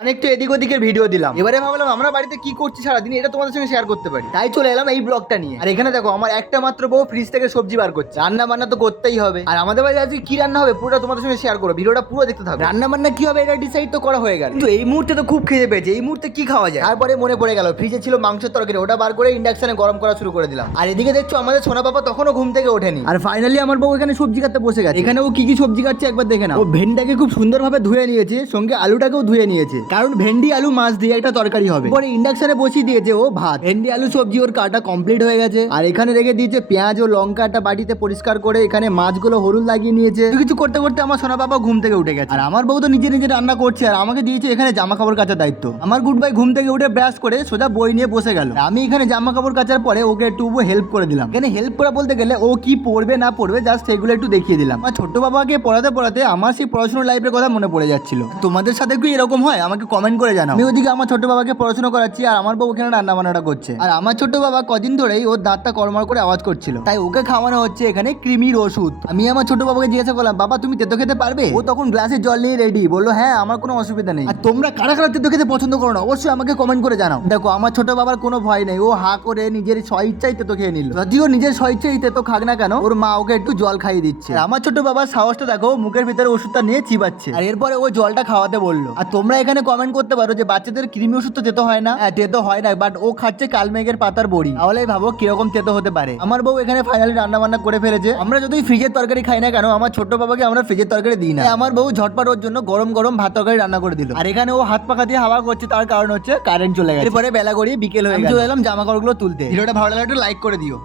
একটু এদিক ওদিকের ভিডিও দিলাম, এবারে ভাবলাম আমরা বাড়িতে কি করছি সারাদিন এটা তোমাদের সঙ্গে শেয়ার করতে পারি, তাই চলে এলাম এই ব্লগটা নিয়ে। আর এখানে দেখো আমার একটা মাত্র বউ ফ্রিজ থেকে সবজি বার করছে, রান্না বান্না তো করতেই হবে। আর আমাদের বাড়িতে আজকে কি রান্না হবে পুরোটা তোমাদের সঙ্গে শেয়ার করো, ভিডিওটা পুরো দেখতে থাকো। রান্না বান্না কি হবে এটা ডিসাইড তো করা হয়ে গেল, কিন্তু এই মুহূর্তে তো খুব খেয়ে পেয়েছে, এই মুহূর্তে কি খাওয়া যায়। তারপরে মনে পড়ে গেল ফ্রিজে ছিল মাংসের তরকারি, ওটা বার করে ইন্ডাকশনে গরম করা শুরু করে দিলাম। আর এদিকে দেখছো আমাদের সোনা বাবা তখনও ঘুম থেকে ওঠেনি। আর ফাইনালি আমার বউ এখানে সবজি কাটতে বসে গেছে। এখানে ও কি কি সবজি কাটছে একবার দেখে নাও। ও ভেন্ডিটাকে খুব সুন্দরভাবে ধুয়ে নিয়েছে, সঙ্গে আলুটাকেও ধুয়ে নিয়েছে, কারণ ভেন্ডি আলু মাছ দিয়ে একটা তরকারি হবে। পরে ইন্ডাকশনে বসিয়ে দিয়েছে ও ভাত। ভেন্ডি আলু সবজি ওর কাটা কমপ্লিট হয়ে গেছে। আর এখানে রেখে দিয়েছে পেঁয়াজ ও লঙ্কাটা বাটিতে পরিষ্কার করে, এখানে মাছগুলো হলুদ লাগিয়ে নিয়েছে। কিছু করতে করতে আমার সোনা বাবা ঘুম থেকে উঠে গেছে। আর আমার বউ তো নিজে নিজে রান্না করছে, আর আমাকে দিয়েছে এখানে জামা কাপড় কাচার দায়িত্ব। আমার গুড বাই ঘুম থেকে উঠে ব্রাশ করে সোজা বই নিয়ে বসে গেল। আমি এখানে জামা কাপড় কাচার পরে ওকে একটু হেল্প করে দিলাম। এখানে হেল্প করা বলতে গেলে ও কি পড়বে না পড়বে জাস্ট সেগুলো একটু দেখিয়ে দিলাম। আর ছোট বাবাকে পড়াতে পড়াতে আমার সেই পড়াশোনার লাইফের কথা মনে পড়ে যাচ্ছিল। তোমাদের সাথে কি এরকম হয় আমাকে কমেন্ট করে জানাও। আমি ওদিকে আমার ছোট বাবাকে পড়াশোনা করাচ্ছি, আর আমার বউ এখানে রান্না বান্নাটা করছে। আর আমার ছোট বাবা কদিন ধরেই ওর দাঁতটা কড়মড় করে আওয়াজ করছিল, তাই ওকে খাওয়ানো হচ্ছে এখানে ক্রিমির ওষুধ। আমি আমার ছোট বাবাকে জিজ্ঞাসা করলাম, বাবা তুমি তেতো খেতে পারবে? ও তখন গ্লাসে জল নিয়ে রেডি, বললো হ্যাঁ আমার কোনো অসুবিধা নেই। আর তোমরা কারা কারা তেতো খেতে পছন্দ করো না অবশ্যই আমাকে কমেন্ট করে জানাও। দেখো আমার ছোট বাবার কোনো ভয় নেই, ও হা করে নিজের স্বইচ্ছাই তেতো খেয়ে নিল। যদিও নিজের স্বইচ্ছাই তেতো খাক না কেন, ওর মা ওকে একটু জল খাইয়ে দিচ্ছে। আর আমার ছোট বাবার সাহসটা দেখো, মুখের ভিতরে ওষুধটা নিয়ে চিবাচ্ছে, আর এরপরে ও জলটা খাওয়াতে বললো। আর তোমরা এখানে কমেন্ট করতে পারো যে বাচ্চাদের কৃমি ওষুধ তো তেতো হয় না। হ্যাঁ তেতো হয় না, বাট ও খাচ্ছে কালমেঘের পাতার বড়ি, তাহলেই ভাবো কিরকম তেতো হতে পারে। আমার বউ এখানে ফাইনালি রান্না বান্না করে ফেলেছে। আমরা যদি ফ্রিজের তরকারি খাই না কেন, আমার ছোট বাবাকে আমরা ফ্রিজের তরকারি দিই না। আমার বউ ঝটপট ওর জন্য গরম গরম ভাত তরকারি রান্না করে দিল। আর এখানে ও হাত পাখা দিয়ে হাওয়া করছে, তার কারণ হচ্ছে কারেন্ট চলে গেছে। এরপরে বেলা গড়িয়ে বিকেল হয়ে গেল, চলে এলাম জামা কাপড়গুলো তুলতে। ভিডিওটা ভালো লাগলে একটু লাইক করে দিও।